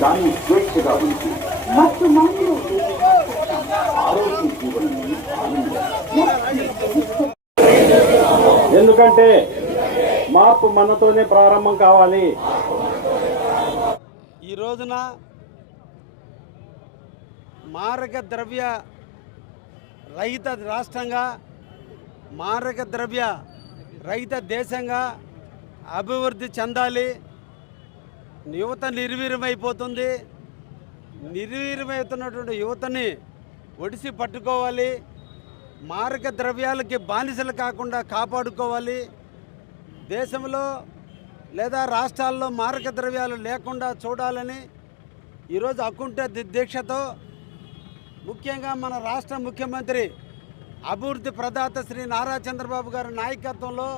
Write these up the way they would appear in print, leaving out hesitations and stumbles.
దాన్ని స్వేచ్ఛగా ఉంచి ಮತ್ತು ಮಂದು ఆరోగ్య జీవనాన్ని ఎందుకంటే మార్పు మనతోనే ప్రారంభం కావాలి. ఈ రోజున మారక ద్రవ్య రహిత రాష్ట్రంగా, మారక ద్రవ్య రహిత దేశంగా అభివృద్ధి చెందాలి. యువత నిర్వీర్యమైపోతుంది. నిర్వీర్యమవుతున్నటువంటి యువతని ఒడిసి పట్టుకోవాలి. మారక ద్రవ్యాలకి బానిసలు కాకుండా కాపాడుకోవాలి. దేశంలో లేదా రాష్ట్రాల్లో మారక ద్రవ్యాలు లేకుండా చూడాలని ఈరోజు అకుంఠ దీక్షతో ముఖ్యంగా మన రాష్ట్ర ముఖ్యమంత్రి అభివృద్ధి ప్రదాత శ్రీ నారా చంద్రబాబు గారి నాయకత్వంలో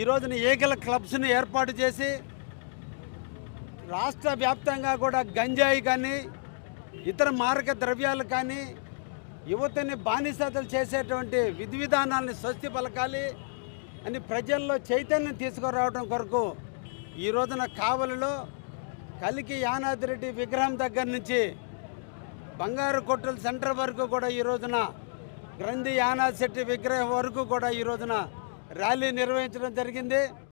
ఈరోజున ఈగల క్లబ్స్ని ఏర్పాటు చేసి రాష్ట్ర వ్యాప్తంగా కూడా గంజాయి కానీ ఇతర మారక ద్రవ్యాలు కానీ యువతని బానిసతలు చేసేటువంటి విధి విధానాలని స్వస్తి పలకాలి అని ప్రజల్లో చైతన్యం తీసుకురావడం కొరకు ఈ రోజున కావలిలో కలికి యానాదిరెడ్డి విగ్రహం దగ్గర నుంచి బంగారు కొట్టుల సెంటర్ వరకు కూడా ఈ రోజున గ్రంథి యానాది శెట్టి విగ్రహం వరకు కూడా ఈ రోజున ర్యాలీ నిర్వహించడం జరిగింది.